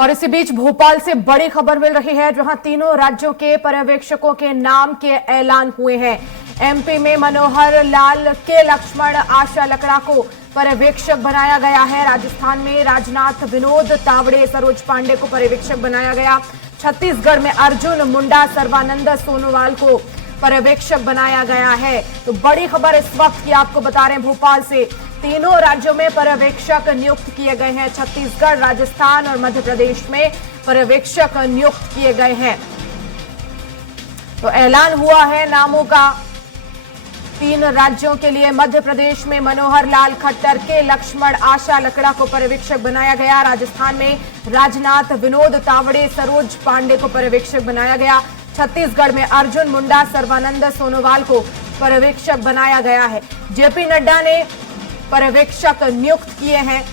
और इसी बीच भोपाल से बड़ी खबर मिल रही है, जहां तीनों राज्यों के पर्यवेक्षकों के नाम के ऐलान हुए हैं। एमपी में मनोहर लाल के लक्ष्मण आशा लकड़ा को पर्यवेक्षक बनाया गया है। राजस्थान में राजनाथ विनोद तावड़े सरोज पांडे को पर्यवेक्षक बनाया गया। छत्तीसगढ़ में अर्जुन मुंडा सर्वानंद सोनोवाल को पर्यवेक्षक बनाया गया है। तो बड़ी खबर इस वक्त की आपको बता रहे हैं, भोपाल से तीनों राज्यों में पर्यवेक्षक नियुक्त किए गए हैं। छत्तीसगढ़, राजस्थान और मध्य प्रदेश में पर्यवेक्षक नियुक्त किए गए हैं। तो ऐलान हुआ है नामों का तीन राज्यों के लिए। मध्य प्रदेश में मनोहर लाल खट्टर के लक्ष्मण आशा लकड़ा को पर्यवेक्षक बनाया गया। राजस्थान में राजनाथ विनोद तावड़े सरोज पांडे को पर्यवेक्षक बनाया गया। छत्तीसगढ़ में अर्जुन मुंडा सर्वानंद सोनोवाल को पर्यवेक्षक बनाया गया है। जेपी नड्डा ने पर्यवेक्षक नियुक्त किए हैं।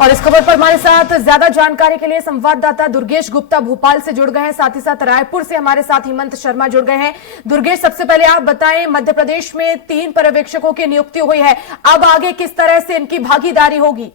और इस खबर पर हमारे साथ ज्यादा जानकारी के लिए संवाददाता दुर्गेश गुप्ता भोपाल से जुड़ गए हैं, साथ ही साथ रायपुर से हमारे साथ हेमंत शर्मा जुड़ गए हैं। दुर्गेश, सबसे पहले आप बताएं, मध्य प्रदेश में 3 पर्यवेक्षकों की नियुक्ति हुई है, अब आगे किस तरह से इनकी भागीदारी होगी?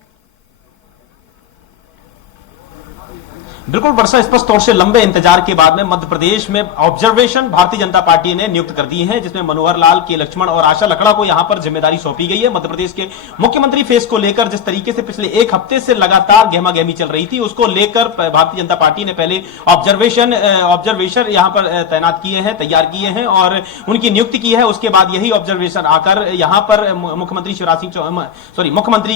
बिल्कुल वर्षा, स्पष्ट तौर से लंबे इंतजार के बाद में मध्य प्रदेश में ऑब्जर्वेशन भारतीय जनता पार्टी ने नियुक्त कर दी है, जिसमें मनोहर लाल के लक्ष्मण और आशा लकड़ा को यहां पर जिम्मेदारी सौंपी गई है। मध्य प्रदेश के मुख्यमंत्री फेस को लेकर जिस तरीके से पिछले 1 हफ्ते से लगातार गहमागहमी चल रही थी, उसको लेकर भारतीय जनता पार्टी ने पहले ऑब्जर्वेशन यहां पर तैनात किए हैं, तैयार किए हैं और उनकी नियुक्ति की है। उसके बाद यही ऑब्जर्वेशन आकर यहां पर मुख्यमंत्री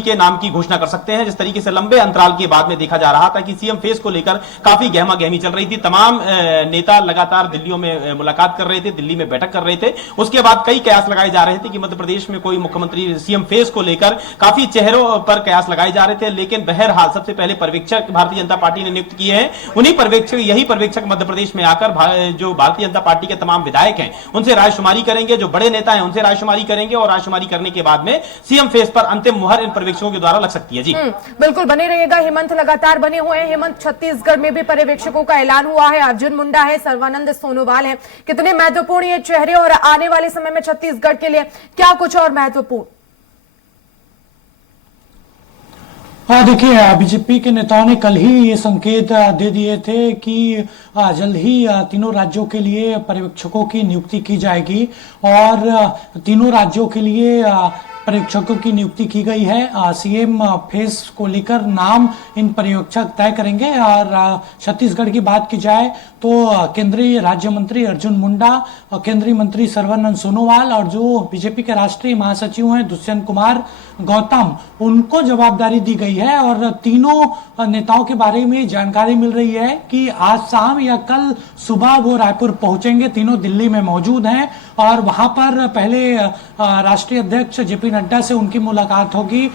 के नाम की घोषणा कर सकते हैं। जिस तरीके से लंबे अंतराल के बाद में देखा जा रहा था कि सीएम फेस को लेकर काफी गहमा गहमी चल रही थी, तमाम नेता लगातार दिल्ली में मुलाकात कर रहे थे, दिल्ली में बैठक कर रहे थे। उसके बाद कई कयास लगाए जा रहे थे कि मध्य प्रदेश में कोई मुख्यमंत्री सीएम फेस को लेकर काफी चेहरों पर कयास लगाए जा रहे थे, लेकिन बहरहाल सबसे पहले पर्यवेक्षक भारतीय जनता पार्टी ने नियुक्त किए हैं। यही पर्यवेक्षक मध्य प्रदेश में आकर जो भारतीय जनता पार्टी के तमाम विधायक हैं उनसे रायशुमारी करेंगे, जो बड़े नेता हैं उनसे रायशुमारी करेंगे और रायशुमारी करने के बाद में सीएम फेस पर अंतिम मुहर इन पर्यवेक्षकों के द्वारा लग सकती है। जी बिल्कुल, बने रहिएगा। हेमंत लगातार बने हुए हैं। हेमंत, छत्तीसगढ़ में भी पर्यवेक्षकों का ऐलान हुआ है। अर्जुन मुंडा है, सर्वानंद सोनोवाल है। कितने महत्वपूर्ण ये चेहरे और आने वाले समय में छत्तीसगढ़ के लिए क्या कुछ और महत्वपूर्ण? देखिए, बीजेपी के नेताओं ने कल ही ये संकेत दे दिए थे कि जल्द ही तीनों राज्यों के लिए पर्यवेक्षकों की नियुक्ति की जाएगी और तीनों राज्यों के लिए पर्यवेक्षकों की नियुक्ति की गई है। सीएम फेस को लेकर नाम इन पर्यवेक्षक तय करेंगे। और छत्तीसगढ़ की बात की जाए तो केंद्रीय राज्य मंत्री अर्जुन मुंडा, केंद्रीय मंत्री सर्वानंद सोनोवाल और जो बीजेपी के राष्ट्रीय महासचिव हैं दुष्यंत कुमार गौतम, उनको जवाबदारी दी गई है। और तीनों नेताओं के बारे में जानकारी मिल रही है कि आज शाम या कल सुबह वो रायपुर पहुंचेंगे। तीनों दिल्ली में मौजूद हैं और वहां पर पहले राष्ट्रीय अध्यक्ष जेपी नड्डा से उनकी मुलाकात होगी।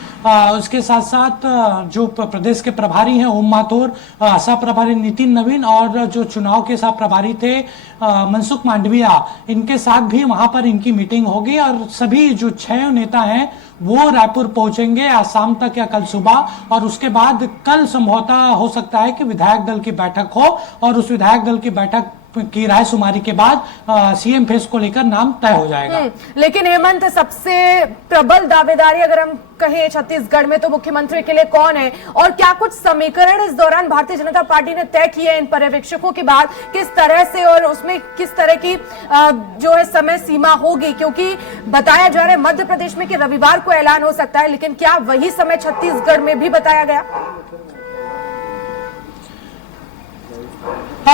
उसके साथ साथ जो प्रदेश के प्रभारी हैं ओम माथुर, सह प्रभारी नितिन नवीन और जो चुनाव के सह प्रभारी थे मनसुख मांडविया, इनके साथ भी वहां पर इनकी मीटिंग होगी। और सभी जो 6 नेता हैं वो रायपुर पहुंचेंगे आज शाम तक या कल सुबह। और उसके बाद कल संभवतः हो सकता है कि विधायक दल की बैठक हो और उस विधायक दल की बैठक की रायशुमारी के बाद सीएम फेस को लेकर नाम तय हो जाएगा। लेकिन हेमंत, सबसे प्रबल दावेदारी अगर हम कहें छत्तीसगढ़ में तो मुख्यमंत्री के लिए कौन है और क्या कुछ समीकरण इस दौरान भारतीय जनता पार्टी ने तय किए इन पर्यवेक्षकों के बाद, किस तरह से और उसमें किस तरह की जो है समय सीमा होगी? क्योंकि बताया जा रहा है मध्य प्रदेश में कि रविवार को ऐलान हो सकता है, लेकिन क्या वही समय छत्तीसगढ़ में भी बताया गया?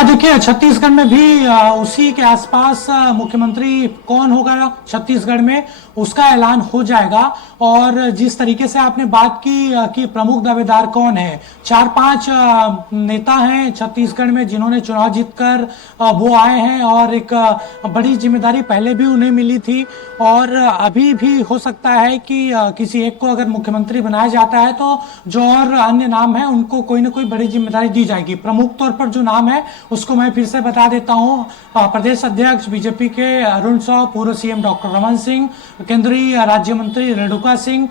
देखिए, छत्तीसगढ़ में भी उसी के आसपास मुख्यमंत्री कौन होगा छत्तीसगढ़ में उसका ऐलान हो जाएगा। और जिस तरीके से आपने बात की कि प्रमुख दावेदार कौन है, 4-5 नेता हैं छत्तीसगढ़ में जिन्होंने चुनाव जीतकर वो आए हैं और एक बड़ी जिम्मेदारी पहले भी उन्हें मिली थी और अभी भी हो सकता है कि किसी एक को अगर मुख्यमंत्री बनाया जाता है तो जो और अन्य नाम है उनको कोई ना कोई बड़ी जिम्मेदारी दी जाएगी। प्रमुख तौर पर जो नाम है उसको मैं फिर से बता देता हूं। प्रदेश अध्यक्ष बीजेपी के अरुण साव, पूर्व सीएम डॉक्टर रमन सिंह, केंद्रीय राज्य मंत्री रेणुका सिंह,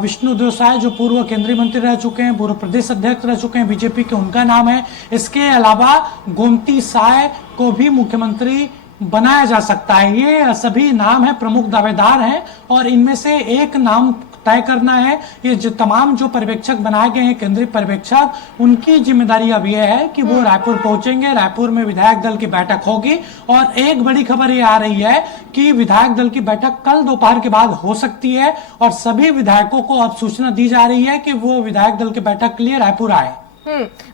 विष्णु देव जो पूर्व केंद्रीय मंत्री रह चुके हैं, पूर्व प्रदेश अध्यक्ष रह चुके हैं बीजेपी के, उनका नाम है। इसके अलावा गोमती साय को भी मुख्यमंत्री बनाया जा सकता है। ये सभी नाम है, प्रमुख दावेदार हैं और इनमें से एक नाम तय करना है। ये जो तमाम जो पर्यवेक्षक बनाए गए हैं, केंद्रीय पर्यवेक्षक, उनकी जिम्मेदारी अब यह है कि वो रायपुर पहुंचेंगे। रायपुर में विधायक दल की बैठक होगी और एक बड़ी खबर ये आ रही है कि विधायक दल की बैठक कल दोपहर के बाद हो सकती है और सभी विधायकों को अब सूचना दी जा रही है कि वो विधायक दल की बैठक के लिए रायपुर आए।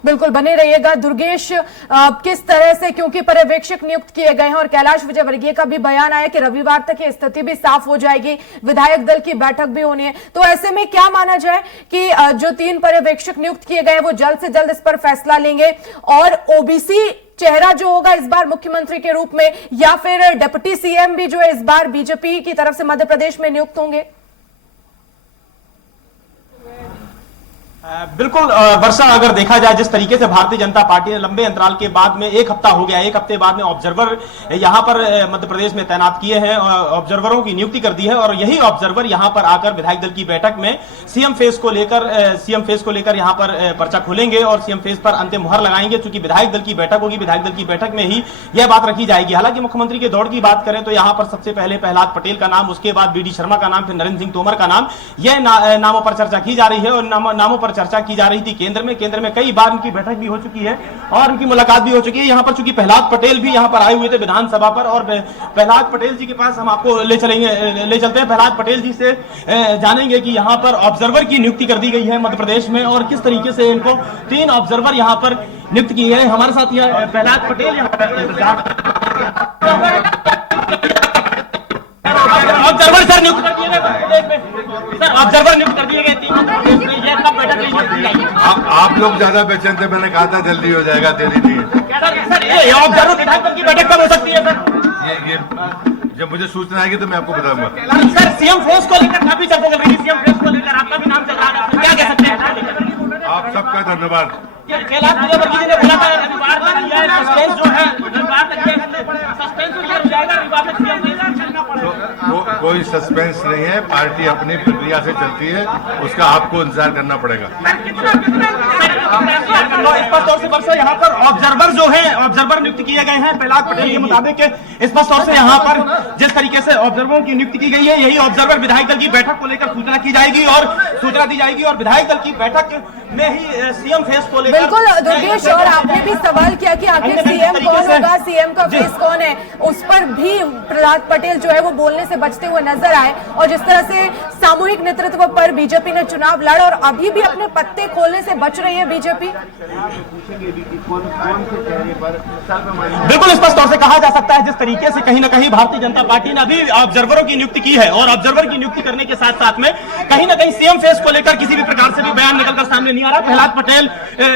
बिल्कुल बने रहिएगा। दुर्गेश, किस तरह से, क्योंकि पर्यवेक्षक नियुक्त किए गए हैं और कैलाश विजयवर्गीय का भी बयान आया कि रविवार तक ये स्थिति भी साफ हो जाएगी, विधायक दल की बैठक भी होनी है, तो ऐसे में क्या माना जाए कि जो 3 पर्यवेक्षक नियुक्त किए गए वो जल्द से जल्द इस पर फैसला लेंगे और ओबीसी चेहरा जो होगा इस बार मुख्यमंत्री के रूप में, या फिर डिप्टी सीएम भी जो है इस बार बीजेपी की तरफ से मध्य प्रदेश में नियुक्त होंगे? बिल्कुल वर्षा, अगर देखा जाए जिस तरीके से भारतीय जनता पार्टी ने लंबे अंतराल के बाद में, एक हफ्ता हो गया, एक हफ्ते बाद में ऑब्जर्वर यहां पर मध्य प्रदेश में तैनात किए हैं, ऑब्जर्वरों की नियुक्ति कर दी है और यही ऑब्जर्वर यहां पर आकर विधायक दल की बैठक में सीएम फेस को लेकर यहां पर पर्चा खोलेंगे और सीएम फेस पर अंतिम मुहर लगाएंगे। चूंकि विधायक दल की बैठक होगी, विधायक दल की बैठक में ही यह बात रखी जाएगी। हालांकि मुख्यमंत्री के दौड़ की बात करें तो यहां पर सबसे पहले प्रहलाद पटेल का नाम, उसके बाद बीडी शर्मा का नाम, फिर नरेंद्र सिंह तोमर का नाम, यह नामों पर चर्चा की जा रही है और नामों पर चर्चा की जा रही थी केंद्र में कई बार इनकी बैठक भी हो चुकी है और इनकी मुलाकात भी हो चुकी है। यहां पर चूंकि प्रहलाद पटेल भी यहां पर आए हुए थे विधानसभा पर और प्रहलाद पटेल जी के पास हम आपको ले चलते हैं। प्रहलाद पटेल जी से जानेंगे कि यहां पर ऑब्जर्वर की नियुक्ति कर दी गई है मध्य प्रदेश में और किस तरीके से इनको 3 ऑब्जर्वर यहां पर नियुक्त किए गए। हमारे साथ यह प्रहलाद पटेल यहां ऑब्जर्वर सर नियुक्त कर दिए गए, सर ऑब्जर्वर नियुक्त कर दिए गए 3 कब बैठक? आप लोग ज्यादा बेचैन थे, मैंने कहा था जल्दी हो जाएगा, देरी नहीं है। सर ये ऑब्जर्वर विधायक दल की बैठक कब हो सकती है सर? ये जब मुझे सूचना आएगी तो मैं आपको बताऊंगा। सर सीएम फेस को लेकर काफी चर्चा चल रही है, सीएम फेस को लेकर आपका भी नाम चल रहा है, क्या कह सकते हैं? आप सबका धन्यवाद। कैलाश विजयवर्गीय ने बोला था रविवार तक यह सस्पेंस जो है, रविवार तक सस्पेंस क्लियर हो जाएगा, रविवार तक सीएम फेस चलना पड़ेगा। कोई सस्पेंस नहीं है, पार्टी अपनी प्रक्रिया से चलती है, उसका आपको इंतजार करना पड़ेगा। स्पष्ट तौर से वर्षा यहाँ पर ऑब्जर्वर जो है, ऑब्जर्वर नियुक्त किए गए हैं प्रहलाद पटेल के मुताबिक। स्पष्ट तौर से यहाँ पर जिस तरीके से ऑब्जर्वरों की नियुक्ति की गई है, यही ऑब्जर्वर विधायक दल की बैठक को लेकर सूचना की जाएगी और सूचना दी जाएगी और विधायक दल की बैठक में ही सीएम फेस को लेकर। बिल्कुल दुर्गेश, और आपने भी सवाल किया कि आखिर सीएम कौन होगा, सीएम का फेस कौन है, उस पर भी प्रहलाद पटेल जो है वो बोलने से बचते हुए नजर आए और जिस तरह से सामूहिक नेतृत्व पर बीजेपी ने चुनाव लड़ा और अभी भी अपने पत्ते खोलने से बच रही है बीजेपी। बिल्कुल स्पष्ट तौर से कहा जा सकता है जिस तरीके से कहीं ना कहीं भारतीय जनता पार्टी ने अभी ऑब्जर्वरों की नियुक्ति की है और ऑब्जर्वर की नियुक्ति करने के साथ साथ में कहीं ना कहीं सीएम फेस को लेकर किसी भी प्रकार से भी बयान निकलकर सामने नहीं आ रहा। प्रहलाद पटेल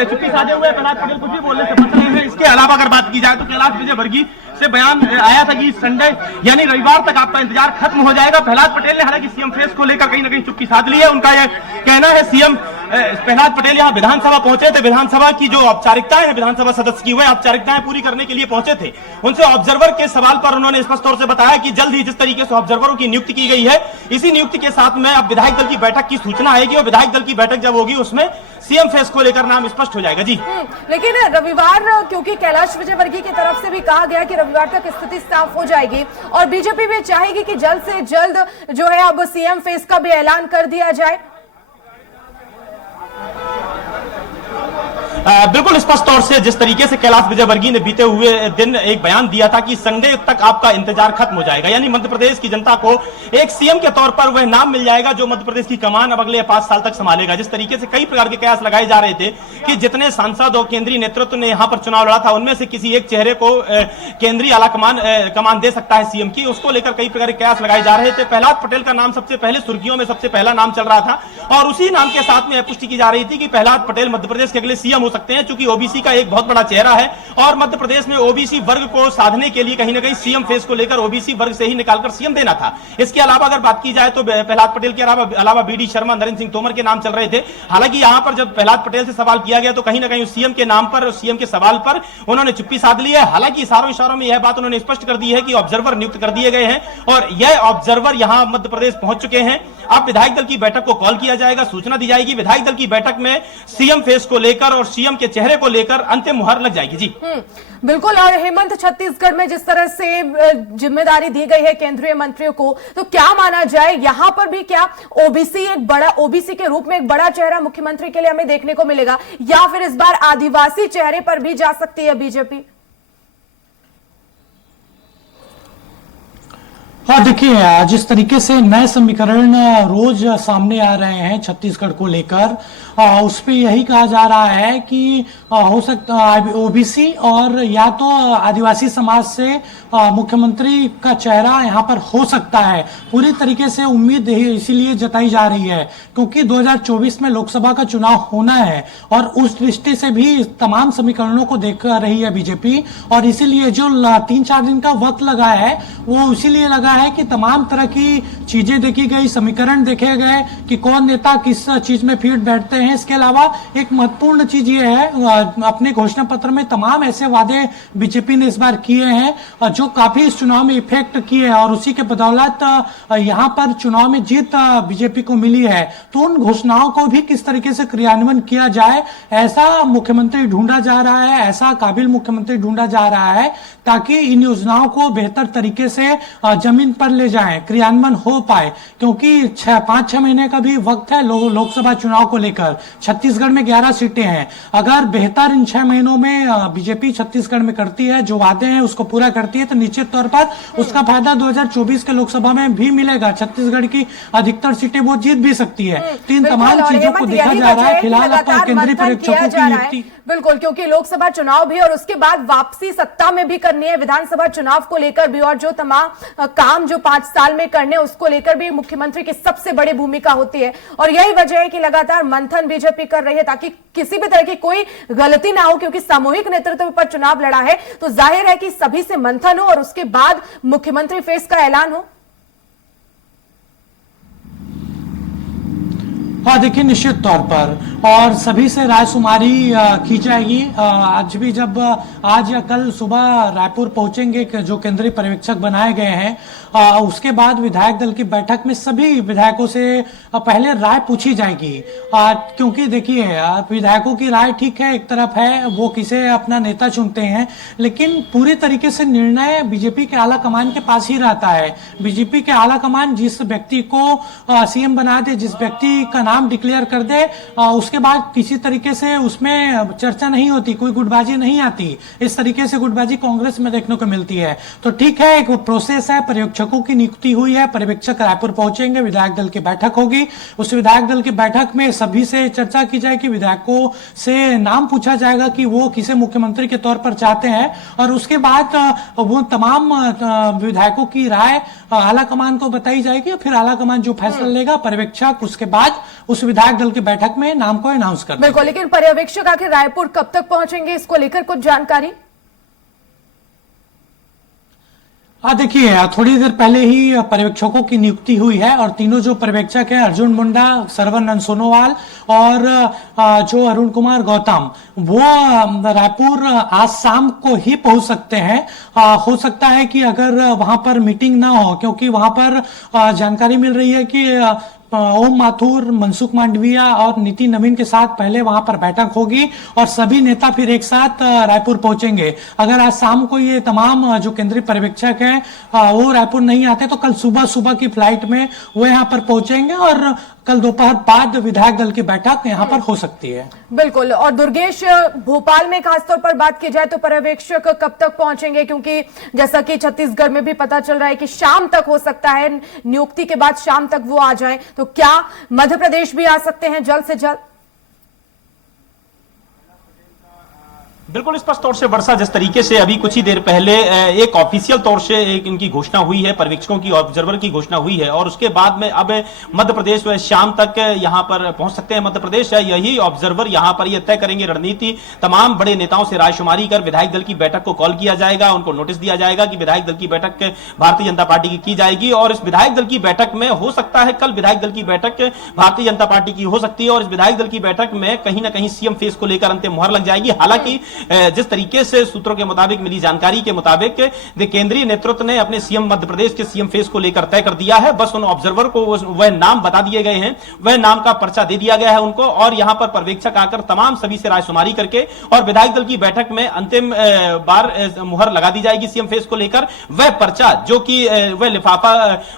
चुप्पी साधे हुए, प्रहलाद पटेल कुछ भी बोलने से बच रहे हैं। इसके अलावा अगर बात की जाए तो कैलाश विजयवर्गीय से बयान आया था कि संडे यानी रविवार तक आपका इंतजार खत्म हो जाएगा। प्रहलाद पटेल ने हालांकि सीएम फेस को लेकर कहीं ना कहीं चुप्पी साध ली है। उनका यह कहना है, सीएम प्रहलाद पटेल यहां विधानसभा पहुंचे थे, विधानसभा की जो औपचारिकताएं हैं विधानसभा सदस्य की, वह औपचारिकताएं पूरी करने के लिए पहुंचे थे। उनसे ऑब्जर्वर के सवाल पर उन्होंने स्पष्ट तौर से बताया कि जल्द ही जिस तरीके से ऑब्जर्वरों की नियुक्ति की गई है, इसी नियुक्ति के साथ में अब विधायक दल की बैठक की सूचना आएगी और विधायक दल की बैठक जब होगी उसमें सीएम फेस को लेकर नाम स्पष्ट हो जाएगा। जी लेकिन रविवार, क्योंकि कैलाश विजयवर्गीय की तरफ से भी कहा गया कि रविवार तक स्थिति साफ हो जाएगी और बीजेपी भी चाहेगी कि जल्द से जल्द जो है अब सीएम फेस का भी ऐलान कर दिया जाए। बिल्कुल स्पष्ट तौर से जिस तरीके से कैलाश विजयवर्गीय ने बीते हुए दिन एक बयान दिया था कि संडे तक आपका इंतजार खत्म हो जाएगा, यानी मध्य प्रदेश की जनता को एक सीएम के तौर पर वह नाम मिल जाएगा जो मध्य प्रदेश की कमान अब अगले 5 साल तक संभालेगा। जिस तरीके से कई प्रकार के कयास लगाए जा रहे थे कि जितने सांसद और केंद्रीय नेतृत्व ने यहां पर चुनाव लड़ा था उनमें से किसी एक चेहरे को केंद्रीय आला कमान दे सकता है सीएम की, उसको लेकर कई प्रकार के कयास लगाए जा रहे थे। प्रहलाद पटेल का नाम सबसे पहले सुर्खियों में सबसे पहला नाम चल रहा था और उसी नाम के साथ में यह पुष्टि की जा रही थी कि प्रहलाद पटेल मध्य प्रदेश के अगले सीएम हो सकते हैं, चूंकि ओबीसी का एक बहुत बड़ा चेहरा है और मध्य प्रदेश में ओबीसी वर्ग को साधने के लिए कहीं ना कहीं सीएम फेस को लेकर ओबीसी वर्ग से ही निकालकर सीएम देना था। इसके अलावा अगर बात की जाए तो प्रहलाद पटेल के अलावा बीडी शर्मा, नरेंद्र सिंह तोमर के नाम चल रहे थे। हालांकि यहां पर जब प्रहलाद पटेल से सवाल किया गया तो कहीं ना कहीं सीएम के नाम पर, सीएम के सवाल पर उन्होंने चुप्पी साध ली है। हालांकि इशारों में यह बात उन्होंने स्पष्ट कर दी है कि ऑब्जर्वर नियुक्त कर दिए गए हैं और यह ऑब्जर्वर यहां मध्य प्रदेश पहुंच चुके हैं। अब विधायक दल की बैठक को कॉल किया जाएगा, सूचना दी जाएगी। विधायक दल की बैठक में सीएम फेस को लेकर और सीएम के चेहरे को लेकर अंतिम मुहर लग जाएगी। जी बिल्कुल। और हेमंत, छत्तीसगढ़ में जिस तरह से जिम्मेदारी दी गई है केंद्रीय मंत्रियों को, तो क्या माना जाए यहां पर भी क्या ओबीसी के रूप में एक बड़ा चेहरा मुख्यमंत्री के लिए हमें देखने को मिलेगा, या फिर इस बार आदिवासी चेहरे पर भी जा सकती है बीजेपी? हाँ, देखिए जिस तरीके से नए समीकरण रोज सामने आ रहे हैं छत्तीसगढ़ को लेकर, उस पे यही कहा जा रहा है कि हो सकता ओबीसी और या तो आदिवासी समाज से मुख्यमंत्री का चेहरा यहाँ पर हो सकता है। पूरी तरीके से उम्मीद इसीलिए जताई जा रही है क्योंकि 2024 में लोकसभा का चुनाव होना है और उस दृष्टि से भी तमाम समीकरणों को देख रही है बीजेपी। और इसीलिए जो 3-4 दिन का वक्त लगा है वो इसीलिए लगा है कि तमाम तरह की चीजें देखी गई, समीकरण देखे गए कि कौन नेता किस चीज में फिट बैठते हैं। इसके अलावा एक महत्वपूर्ण चीज ये है, अपने घोषणा पत्र में तमाम ऐसे वादे बीजेपी ने इस बार किए हैं जो काफी इस चुनाव में इफेक्ट किए हैं और उसी के बदौलत यहां पर चुनाव में जीत बीजेपी को मिली है। तो उन घोषणाओं को भी किस तरीके से क्रियान्वयन किया जाए, ऐसा मुख्यमंत्री ढूंढा जा रहा है, ऐसा काबिल मुख्यमंत्री ढूंढा जा रहा है ताकि इन योजनाओं को बेहतर तरीके से जमीन पर ले जाएं, क्रियान्वयन हो पाए। क्योंकि 5-6 महीने का भी वक्त है लोकसभा चुनाव को लेकर। छत्तीसगढ़ में 11 सीटें हैं। अगर बेहतर इन 6 महीनों में बीजेपी छत्तीसगढ़ में करती है, जो वादे हैं उसको पूरा करती है, तो निश्चित तौर पर उसका फायदा 2024 के लोकसभा में भी मिलेगा। छत्तीसगढ़ की अधिकतर सीटें वो जीत भी सकती है। तो इन तमाम चीजों को देखा जा रहा है। फिलहाल केंद्रीय पर्यवेक्षकों की नियुक्ति, बिल्कुल, क्योंकि लोकसभा चुनाव भी और उसके बाद वापसी सत्ता में भी करनी है, विधानसभा चुनाव को लेकर भी, और जो तमाम काम जो 5 साल में करने उसको लेकर भी मुख्यमंत्री की सबसे बड़ी भूमिका होती है। और यही वजह है कि लगातार मंथन बीजेपी कर रही है ताकि किसी भी तरह की कोई गलती ना हो, क्योंकि सामूहिक नेतृत्व पर चुनाव लड़ा है तो जाहिर है कि सभी से मंथन हो और उसके बाद मुख्यमंत्री फेस का ऐलान हो। हाँ, देखिए निश्चित तौर पर और सभी से रायशुमारी की जाएगी। आज भी जब आज या कल सुबह रायपुर पहुंचेंगे जो केंद्रीय पर्यवेक्षक बनाए गए हैं, उसके बाद विधायक दल की बैठक में सभी विधायकों से पहले राय पूछी जाएगी। क्योंकि देखिए विधायकों की राय ठीक है, एक तरफ है वो किसे अपना नेता चुनते हैं, लेकिन पूरी तरीके से निर्णय बीजेपी के आला कमान के पास ही रहता है। बीजेपी के आला कमान जिस व्यक्ति को सीएम बना दे, जिस व्यक्ति का नाम डिक्लेयर कर दे, उसके बाद किसी तरीके से उसमें चर्चा नहीं होती, कोई गुटबाजी नहीं आती। इस तरीके से गुटबाजी कांग्रेस में देखने को मिलती है। तो ठीक है, एक प्रोसेस है, पर्यवेक्षकों की नियुक्ति हुई है, पर्यवेक्षक रायपुर पहुंचेंगे, विधायक दल की बैठक होगी। उस विधायक दल की बैठक में सभी से चर्चा की जाएगी, विधायकों से नाम पूछा जाएगा कि वो किसे मुख्यमंत्री के तौर पर चाहते हैं, और उसके बाद वो तमाम विधायकों की राय आला कमान को बताई जाएगी। फिर आला कमान जो फैसला लेगा, पर्यवेक्षक उसके बाद उस विधायक दल की बैठक में नाम को अनाउंस कर देगा। बिल्कुल, लेकिन पर्यवेक्षक आखिर रायपुर कब तक पहुंचेंगे, इसको लेकर कुछ जानकारी? देखिए थोड़ी देर पहले ही पर्यवेक्षकों की नियुक्ति हुई है और तीनों जो पर्यवेक्षक हैं, अर्जुन मुंडा, सर्वानंद सोनोवाल और जो अरुण कुमार गौतम, वो रायपुर आज शाम को ही पहुंच सकते हैं। हो सकता है कि अगर वहां पर मीटिंग ना हो, क्योंकि वहां पर जानकारी मिल रही है कि ओम माथुर, मनसुख मांडविया और नीति नवीन के साथ पहले वहां पर बैठक होगी और सभी नेता फिर एक साथ रायपुर पहुंचेंगे। अगर आज शाम को ये तमाम जो केंद्रीय पर्यवेक्षक हैं वो रायपुर नहीं आते तो कल सुबह की फ्लाइट में वो यहाँ पर पहुंचेंगे और कल दोपहर बाद विधायक दल की बैठक यहाँ पर हो सकती है। बिल्कुल। और दुर्गेश, भोपाल में खासतौर पर बात की जाए तो पर्यवेक्षक कब तक पहुंचेंगे, क्योंकि जैसा कि छत्तीसगढ़ में भी पता चल रहा है कि शाम तक हो सकता है, नियुक्ति के बाद शाम तक वो आ जाएं, तो क्या मध्य प्रदेश भी आ सकते हैं जल्द से जल्द? बिल्कुल स्पष्ट तौर से वर्षा, जिस तरीके से अभी कुछ ही देर पहले एक ऑफिशियल तौर से एक इनकी घोषणा हुई है, पर्यवेक्षकों की, ऑब्जर्वर की घोषणा हुई है और उसके बाद में अब मध्य प्रदेश शाम तक यहां पर पहुंच सकते हैं। मध्य प्रदेश यही ऑब्जर्वर यहां पर ये तय करेंगे रणनीति। तमाम बड़े नेताओं से रायशुमारी कर विधायक दल की बैठक को कॉल किया जाएगा, उनको नोटिस दिया जाएगा कि विधायक दल की बैठक भारतीय जनता पार्टी की जाएगी और इस विधायक दल की बैठक में हो सकता है कल विधायक दल की बैठक भारतीय जनता पार्टी की हो सकती है और इस विधायक दल की बैठक में कहीं ना कहीं सीएम फेस को लेकर अंतिम मुहर लग जाएगी। हालांकि जिस तरीके से सूत्रों के मुताबिक मिली जानकारी के मुताबिक केंद्रीय नेतृत्व ने अपने सीएम मध्य प्रदेश के सीएम फेस को लेकर तय कर दिया है। बस उन ऑब्जर्वर को वह नाम बता दिए गए हैं, वह नाम का पर्चा दे दिया गया है उनको, और यहां पर पर्यवेक्षक आकर तमाम सभी से रायशुमारी करके और विधायक दल की बैठक में अंतिम बार मुहर लगा दी जाएगी सीएम फेस को लेकर। वह पर्चा जो कि वह लिफाफा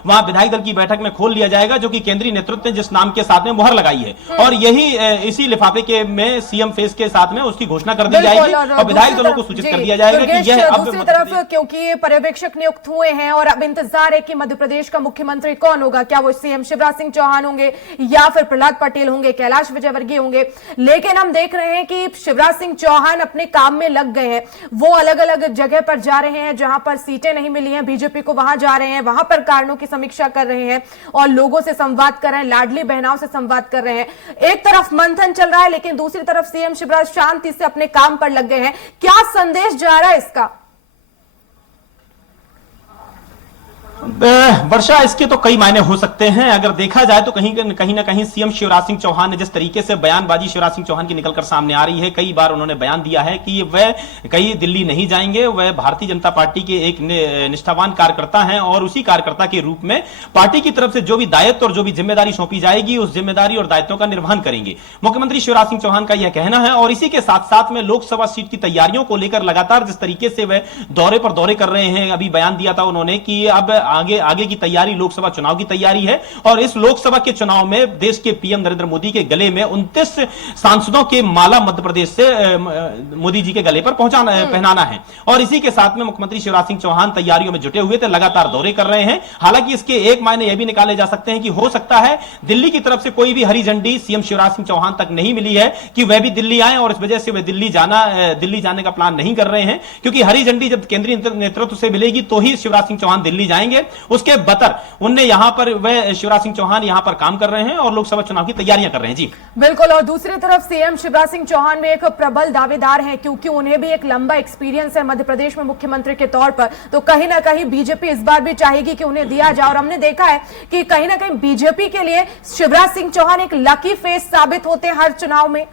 वहां विधायक दल की बैठक में खोल लिया जाएगा जो कि केंद्रीय नेतृत्व ने जिस नाम के साथ में मुहर लगाई है, और यही इसी लिफाफे के में सीएम फेस के साथ में उसकी घोषणा कर दी जाएगी और विधायक दलों को सूचित कर दिया जाएगा कि यह अब दूसरी तरफ क्योंकि पर्यवेक्षक नियुक्त हुए हैं और अब इंतजार है कि मध्य प्रदेश का मुख्यमंत्री कौन होगा, क्या वो सीएम शिवराज सिंह चौहान होंगे या फिर प्रहलाद पटेल होंगे, कैलाश विजयवर्गीय होंगे। लेकिन हम देख रहे हैं कि शिवराज सिंह चौहान अपने काम में लग गए हैं, वो अलग अलग जगह पर जा रहे हैं जहां पर सीटें नहीं मिली हैं बीजेपी को, वहां जा रहे हैं, वहां पर कारणों की समीक्षा कर रहे हैं और लोगों से संवाद कर रहे हैं, लाडली बहनाओं से संवाद कर रहे हैं। एक तरफ मंथन चल रहा है लेकिन दूसरी तरफ सीएम शिवराज शांति से अपने काम पर लग गए हैं। क्या संदेश जा रहा है इसका? वर्षा, इसके तो कई मायने हो सकते हैं। अगर देखा जाए तो कहीं ना कहीं सीएम शिवराज सिंह चौहान ने जिस तरीके से बयानबाजी शिवराज सिंह चौहान की निकलकर सामने आ रही है, कई बार उन्होंने बयान दिया है कि वह कहीं दिल्ली नहीं जाएंगे, वह भारतीय जनता पार्टी के एक निष्ठावान कार्यकर्ता हैं और उसी कार्यकर्ता के रूप में पार्टी की तरफ से जो भी दायित्व और जो भी जिम्मेदारी सौंपी जाएगी उस जिम्मेदारी और दायित्वों का निर्वहन करेंगे। मुख्यमंत्री शिवराज सिंह चौहान का यह कहना है और इसी के साथ साथ में लोकसभा सीट की तैयारियों को लेकर लगातार जिस तरीके से वह दौरे पर दौरे कर रहे हैं, अभी बयान दिया था उन्होंने कि अब आगे की तैयारी लोकसभा चुनाव की तैयारी है और इस लोकसभा के चुनाव में देश के पीएम नरेंद्र मोदी के गले में 29 सांसदों के माला मध्य प्रदेश से मोदी जी के गले पर पहनाना है। और इसी के साथ में मुख्यमंत्री शिवराज सिंह चौहान तैयारियों में जुटे हुए थे, लगातार दौरे कर रहे हैं। हालांकि इसके एक मायने यह भी निकाले जा सकते हैं कि हो सकता है दिल्ली की तरफ से कोई भी हरी झंडी सीएम शिवराज सिंह चौहान तक नहीं मिली है कि वह भी दिल्ली आए और इस वजह से वह दिल्ली जाने का प्लान नहीं कर रहे हैं, क्योंकि हरी झंडी जब केंद्रीय नेतृत्व से मिलेगी तो ही शिवराज सिंह चौहान दिल्ली जाएंगे। उसके बतर उनने यहां पर वह शिवराज सिंह चौहान यहां पर काम कर रहे हैं और लोकसभा चुनाव की तैयारियां कर रहे हैं। जी बिल्कुल। और दूसरी तरफ सीएम शिवराज सिंह चौहान भी एक प्रबल दावेदार हैं क्योंकि उन्हें भी एक लंबा एक्सपीरियंस है मध्य प्रदेश में मुख्यमंत्री के तौर पर, तो कहीं ना कहीं बीजेपी इस बार भी चाहेगी कि उन्हें दिया जाए। और हमने देखा है कि कहीं ना कहीं बीजेपी के लिए शिवराज सिंह चौहान एक लकी फेस साबित होते हैं हर चुनाव में।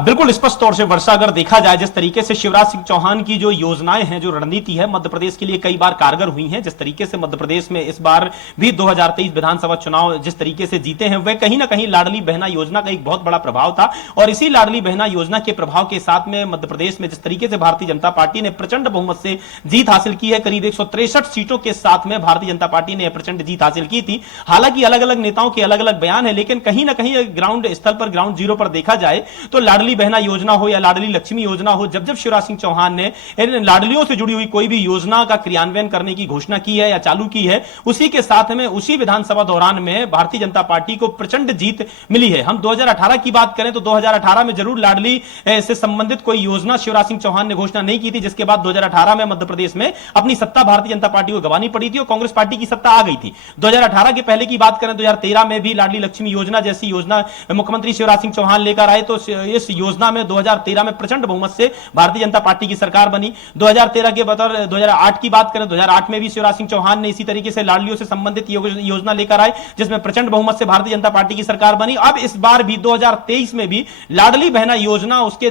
बिल्कुल स्पष्ट तौर से वर्षा, अगर देखा जाए जिस तरीके से शिवराज सिंह चौहान की जो योजनाएं हैं, जो रणनीति है मध्य प्रदेश के लिए कई बार कारगर हुई हैं। जिस तरीके से मध्य प्रदेश में इस बार भी 2023 विधानसभा चुनाव जिस तरीके से जीते हैं, वह कहीं ना कहीं लाडली बहना योजना का एक बहुत बड़ा प्रभाव था और इसी लाडली बहना योजना के प्रभाव के साथ में मध्य प्रदेश में जिस तरीके से भारतीय जनता पार्टी ने प्रचंड बहुमत से जीत हासिल की है, करीब 163 सीटों के साथ में भारतीय जनता पार्टी ने प्रचंड जीत हासिल की थी। हालांकि अलग अलग नेताओं के अलग अलग बयान है, लेकिन कहीं ना कहीं ग्राउंड स्थल पर, ग्राउंड जीरो पर देखा जाए तो लाडली बहना योजना हो या लाडली लक्ष्मी योजना हो, जब जब शिवराज सिंह चौहान ने इन लाडलियों से जुड़ी हुई कोई भी योजना का क्रियान्वयन करने की घोषणा की है या चालू की है, उसी के साथ में उसी विधानसभा दौरान में भारतीय जनता पार्टी को प्रचंड जीत मिली है। हम 2018 की बात करें तो 2018 में जरूर लाडली से संबंधित कोई योजना शिवराज सिंह चौहान ने घोषणा नहीं की थी, जिसके बाद 2018 में मध्य प्रदेश में अपनी सत्ता भारतीय जनता पार्टी को गंवानी पड़ी थी और कांग्रेस पार्टी की सत्ता आ गई थी। 2018 के पहले की बात करें 2013 में भी लाडली लक्ष्मी योजना जैसी योजना मुख्यमंत्री शिवराज सिंह चौहान लेकर आए, तो इस योजना में 2013 में प्रचंड बहुमत से भारतीय जनता पार्टी की सरकार बनी। 2013 के बतौर 2008 की बात करें, 2008 में भी शिवराज सिंह चौहान ने इसी तरीके से लाडलियों से संबंधित योजना लेकर आए, जिसमें प्रचंड बहुमत से भारतीय जनता पार्टी की सरकार बनी। अब इस बार भी 2023 में भी लाडली बहना योजना, उसके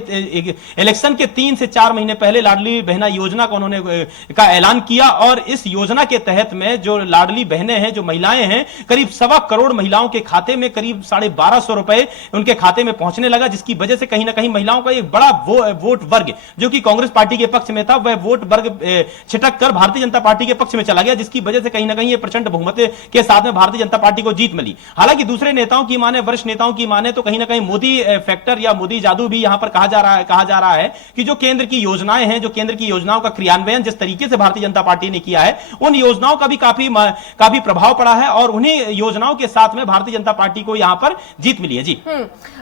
इलेक्शन के 3 से 4 महीने पहले लाडली बहना योजना का उन्होंने का ऐलान किया और इस योजना के तहत में जो लाडली बहनें हैं, जो महिलाएं हैं, करीब 1.25 करोड़ महिलाओं के खाते में करीब 1250 रुपए उनके खाते में पहुंचने लगा, जिसकी वजह से कहीं ना कहीं महिलाओं का एक बड़ा वोट वर्ग जो कि कांग्रेस पार्टी के पक्ष में था, वह वोट वर्ग छिटक कर भारतीय जनता पार्टी के पक्ष में चला गया, जिसकी वजह से कहीं ना कहीं ये प्रचंड बहुमत के साथ में भारतीय जनता पार्टी को जीत मिली। हालांकि दूसरे नेताओं की माने, वरिष्ठ नेताओं की माने तो कहीं ना कहीं मोदी फैक्टर या मोदी जादू भी यहां पर कहा जा रहा है कि जो केंद्र की योजनाएं हैं, जो केंद्र की योजनाओं का क्रियान्वयन जिस तरीके से भारतीय जनता पार्टी ने किया है, उन योजनाओं का भी काफी प्रभाव पड़ा है और उन्हीं योजनाओं के साथ में भारतीय जनता पार्टी को यहां पर जीत मिली है। जी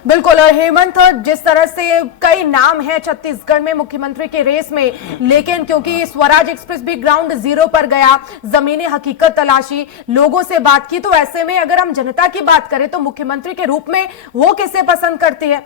बिल्कुल। और हेमंत, जिस तरह से कई नाम है छत्तीसगढ़ में मुख्यमंत्री के रेस में, लेकिन क्योंकि स्वराज एक्सप्रेस भी ग्राउंड जीरो पर गया, जमीनी हकीकत तलाशी, लोगों से बात की, तो ऐसे में अगर हम जनता की बात करें तो मुख्यमंत्री के रूप में वो किसे पसंद करती है?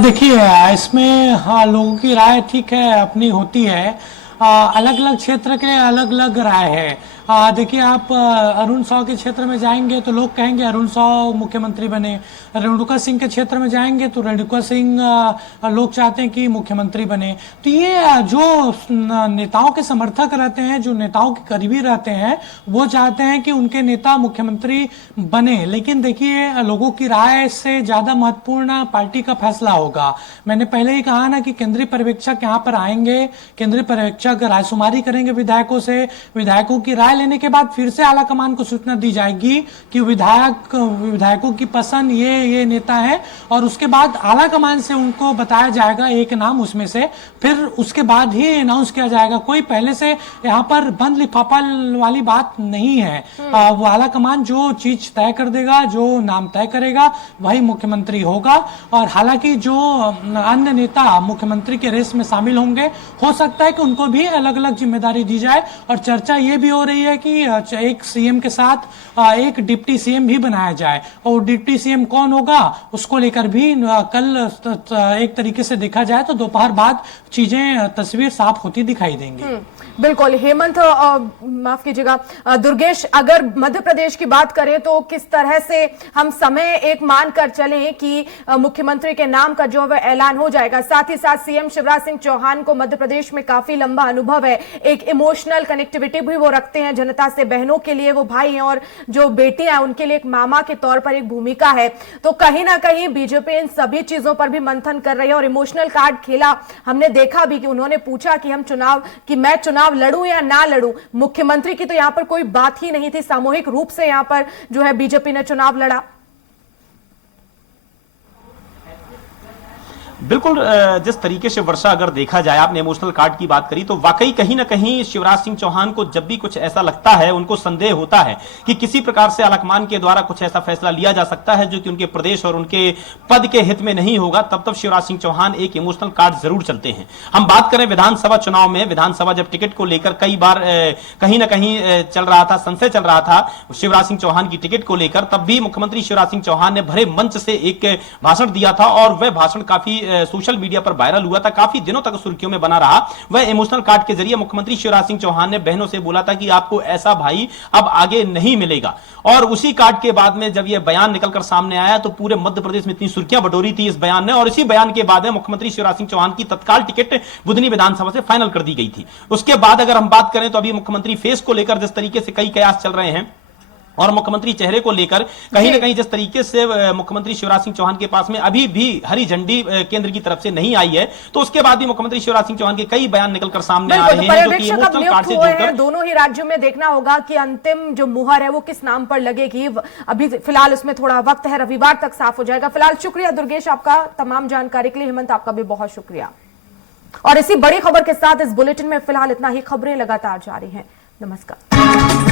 देखिए, इसमें लोगों की राय ठीक है अपनी होती है, अलग अलग क्षेत्र के अलग अलग राय है। देखिए आप अरुण साव के क्षेत्र में जाएंगे तो लोग कहेंगे अरुण साव मुख्यमंत्री बने, रेणुका सिंह के क्षेत्र में जाएंगे तो रेणुका सिंह लोग चाहते हैं कि मुख्यमंत्री बने। तो ये जो नेताओं के समर्थक रहते हैं, जो नेताओं के करीबी रहते हैं, वो चाहते हैं कि उनके नेता मुख्यमंत्री बने। लेकिन देखिए लोगों की राय से ज्यादा महत्वपूर्ण पार्टी का फैसला होगा। मैंने पहले ही कहा ना कि केंद्रीय पर्यवेक्षक यहाँ पर आएंगे, केंद्रीय पर्यवेक्षक रायशुमारी करेंगे विधायकों से, विधायकों की राय लेने के बाद फिर से आला कमान को सूचना दी जाएगी कि विधायकों की पसंद ये नेता है, और उसके बाद आला कमान से उनको बताया जाएगा एक नाम उसमें से, फिर उसके बाद ही अनाउंस किया जाएगा। कोई पहले से यहाँ पर बंद लिफाफा वाली बात नहीं है। वो आला कमान जो चीज तय कर देगा, जो नाम तय करेगा, वही मुख्यमंत्री होगा। और हालांकि जो अन्य नेता मुख्यमंत्री के रेस में शामिल होंगे, हो सकता है कि उनको भी अलग अलग जिम्मेदारी दी जाए। और चर्चा ये भी हो रही है कि एक सीएम के साथ एक डिप्टी सीएम भी बनाया जाए, और डिप्टी सीएम कौन होगा उसको लेकर भी कल एक तरीके से देखा जाए तो दोपहर बाद चीजें, तस्वीर साफ होती दिखाई देंगी। बिल्कुल। हेमंत, माफ कीजिएगा दुर्गेश, अगर मध्य प्रदेश की बात करें तो किस तरह से हम समय एक मानकर चलें कि मुख्यमंत्री के नाम का जो है ऐलान हो जाएगा? साथ ही साथ सीएम शिवराज सिंह चौहान को मध्य प्रदेश में काफी लंबा अनुभव है, एक इमोशनल कनेक्टिविटी भी वो रखते हैं जनता से, बहनों के लिए वो भाई हैं और जो बेटियां हैं उनके लिए एक मामा के तौर पर एक भूमिका है। तो कहीं ना कहीं बीजेपी इन सभी चीजों पर भी मंथन कर रही है और इमोशनल कार्ड खेला हमने देखा भी कि उन्होंने पूछा कि मैं चुनाव लड़ूं या ना लड़ूं। मुख्यमंत्री की तो यहां पर कोई बात ही नहीं थी, सामूहिक रूप से यहां पर जो है बीजेपी ने चुनाव लड़ा। बिल्कुल, जिस तरीके से वर्षा, अगर देखा जाए, आपने इमोशनल कार्ड की बात करी, तो वाकई कहीं ना कहीं शिवराज सिंह चौहान को जब भी कुछ ऐसा लगता है, उनको संदेह होता है कि किसी प्रकार से आलाकमान के द्वारा कुछ ऐसा फैसला लिया जा सकता है जो कि उनके प्रदेश और उनके पद के हित में नहीं होगा, तब शिवराज सिंह चौहान एक इमोशनल कार्ड जरूर चलते हैं। हम बात करें विधानसभा चुनाव में, विधानसभा जब टिकट को लेकर कई बार कहीं ना कहीं चल रहा था, संशय चल रहा था शिवराज सिंह चौहान की टिकट को लेकर, तब भी मुख्यमंत्री शिवराज सिंह चौहान ने भरे मंच से एक भाषण दिया था और वह भाषण काफी सोशल मीडिया पर वायरल हुआ था, काफी दिनों तक सुर्खियों में बना रहा। वह इमोशनल कार्ड के जरिए मुख्यमंत्री शिवराज सिंह चौहान ने बहनों से बोला था कि आपको ऐसा भाई अब आगे नहीं मिलेगा। और उसी कार्ड के बाद में जब यह बयान निकलकर सामने आया तो पूरे मध्य प्रदेश में इतनी सुर्खियां बटोरी थी इस बयान ने, और इसी बयान के बाद में मुख्यमंत्री शिवराज सिंह चौहान की तत्काल टिकट बुधनी विधानसभा से फाइनल कर दी गई थी। उसके बाद अगर हम बात करें तो अभी मुख्यमंत्री फेस को लेकर जिस तरीके से कई कयास चल रहे हैं और मुख्यमंत्री चेहरे को लेकर कहीं ना कहीं जिस तरीके से मुख्यमंत्री शिवराज सिंह चौहान के पास में अभी भी हरी झंडी केंद्र की तरफ से नहीं आई है, तो उसके बाद भी मुख्यमंत्री शिवराज सिंह चौहान के कई बयान निकलकर सामने आ रहे हैं जो कि इमोशनल कार्ड से जुड़कर दोनों ही राज्यों में देखना होगा कि अंतिम जो मुहर है वो किस नाम पर लगेगी। अभी फिलहाल उसमें थोड़ा वक्त है, रविवार तक साफ हो जाएगा। फिलहाल शुक्रिया दुर्गेश आपका तमाम जानकारी के लिए। हेमंत, आपका भी बहुत शुक्रिया। और इसी बड़ी खबर के साथ इस बुलेटिन में फिलहाल इतना ही। खबरें लगातार जारी हैं। नमस्कार।